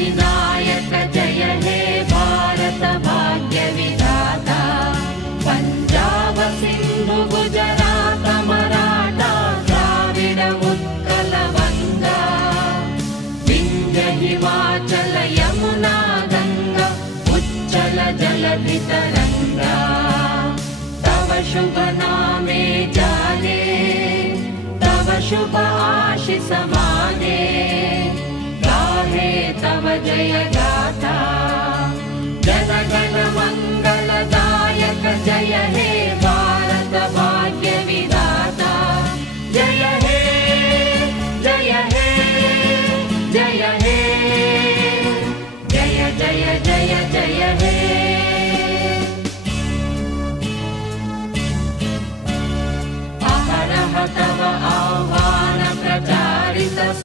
अधिनायक जय हे भारत भाग्य विधाता। पंजाब सिंधु गुजरात मराठा द्राविड उत्कल बंगा, विंध्य हिमाचल यमुना गंगा उच्चल जलधि तरंगा। तव शुभ नामे जाने, तव शुभ आशीष माने, गाहे तव जय